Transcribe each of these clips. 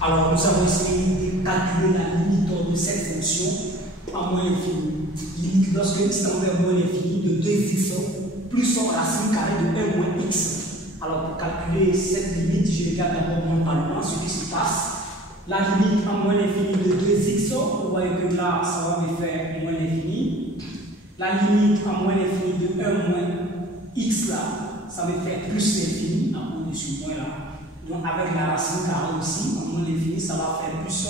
Alors, nous avons essayé de calculer la limite de cette fonction à moins l'infini. Limite lorsque x tend vers moins l'infini de 2x plus son racine carrée de 1 moins x. Alors, pour calculer cette limite, je regarde d'abord mentalement ce qui se passe. La limite à moins l'infini de 2x, vous voyez que là, ça va me faire moins l'infini. La limite à moins l'infini de 1 moins x là, ça me fait plus l'infini, au-dessus moins là. Donc avec la racine carrée aussi, à moins l'infini, ça va faire plus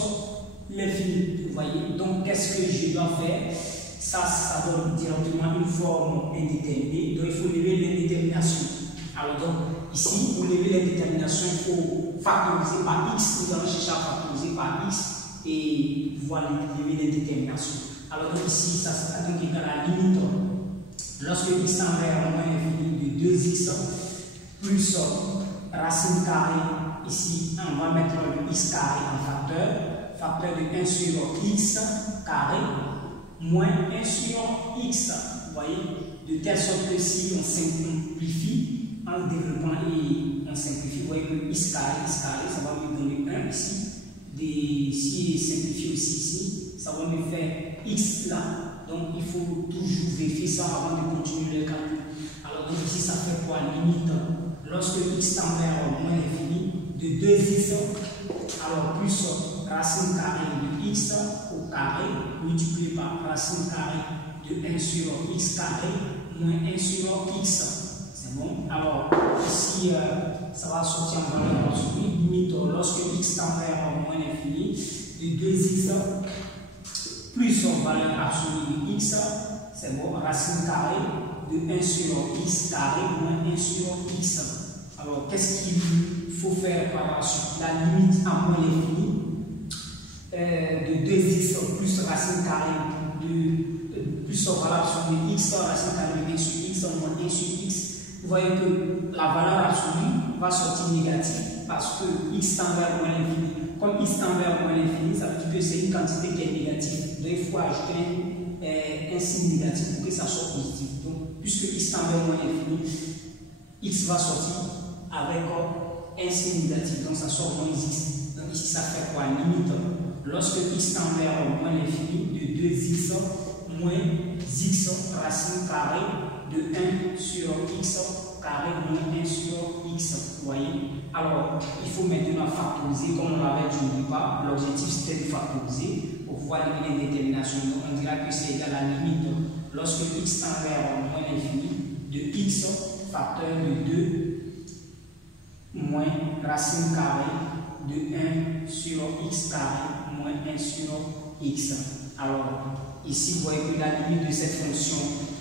l'infini. Vous voyez. Donc qu'est-ce que je dois faire? Ça donne directement une forme indéterminée. Donc il faut lever l'indétermination. Alors donc ici, pour lever l'indétermination, il faut factoriser par x. Nous allons chercher à factoriser par x et voilà lever l'indétermination. Alors donc ici, ça sera donc égal à la limite. Lorsque x tend vers moins l'infini de 2x plus racine carrée, ici on va mettre le x carré en facteur de 1 sur x carré moins 1 sur x. Vous voyez, de telle sorte que si on simplifie en développant et on simplifie, vous voyez que x carré, ça va me donner 1 ici. Si je simplifie aussi ici, ça va me faire x là. Donc il faut toujours vérifier ça avant de continuer le calcul. Alors donc ici ça fait quoi? Limite lorsque x tend vers moins l'infini de 2x, alors plus racine carrée de x au carré multiplié par racine carrée de 1 sur x carré moins 1 sur x. C'est bon? Alors ici ça va sortir en valeur absolue. Limite lorsque x tend vers moins l'infini de 2x plus valeur absolue de x, c'est bon, racine carrée de 1 sur x carré moins 1 sur x. Alors, qu'est-ce qu'il faut faire par la suite? La limite à moins l'infini de 2x plus racine carrée de plus valeur absolue de x, racine carrée de 1 sur x moins 1 sur x. Vous voyez que la valeur absolue va sortir négative parce que x tend vers moins l'infini. Comme x tend vers moins l'infini, ça veut dire que c'est une quantité qui est négative. Donc il faut ajouter un signe négatif pour que ça soit positif. Donc, puisque x tend vers moins l'infini, x va sortir avec un signe négatif. Donc ça sort moins x. Donc ici ça fait quoi? Limite. Lorsque x tend vers moins l'infini de 2x moins x racine carrée de 1 sur x carré moins 1 sur x. Vous voyez? Alors, il faut maintenant factoriser, comme on l'avait dit au départ. L'objectif c'était de factoriser pour pouvoir éliminer l'indétermination. Donc, on dira que c'est égal à la limite lorsque x tend vers moins l'infini de x facteur de 2 moins racine carrée de 1 sur x carré moins 1 sur x. Alors, ici, vous voyez que la limite de cette fonction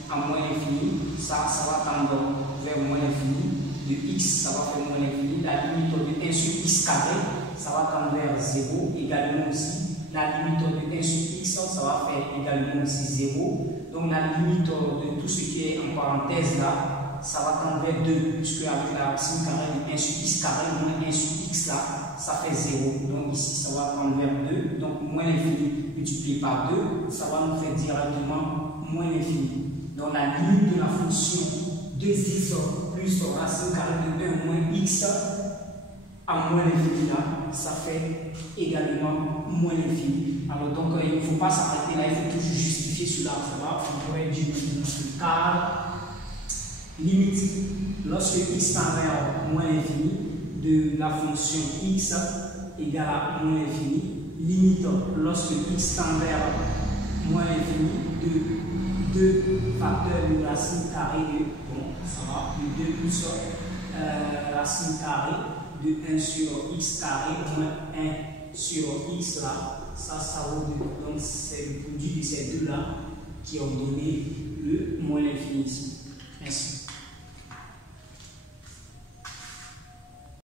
à moins l'infini, ça va tendre vers moins l'infini. De x, ça va faire moins l'infini. La limite de 1 sur x carré, ça va tendre vers 0, également aussi. La limite de 1 sur x, ça va faire également aussi 0. Donc la limite de tout ce qui est en parenthèse là, ça va tendre vers 2, puisque avec la racine carrée de 1 sur x carré moins 1 sur x là, ça fait 0. Donc ici, ça va tendre vers 2. Donc moins l'infini multiplié par 2, ça va nous faire directement moins l'infini. Donc la limite de la fonction 2x plus racine carrée de 1 moins x à moins l'infini là, ça fait également moins l'infini. Alors donc il ne faut pas s'arrêter là, il faut toujours justifier cela. Ça va, on pourrait dire car limite lorsque x tend vers moins l'infini de la fonction x égale à moins l'infini, limite lorsque x tend vers moins l'infini de 2 facteurs de racine carrée de, bon, ça va, de 2 plus racine carrée de 1 sur x carré moins 1 sur x là, ça vaut 2. Donc c'est le produit de ces deux là qui ont donné le moins l'infini ici. Merci.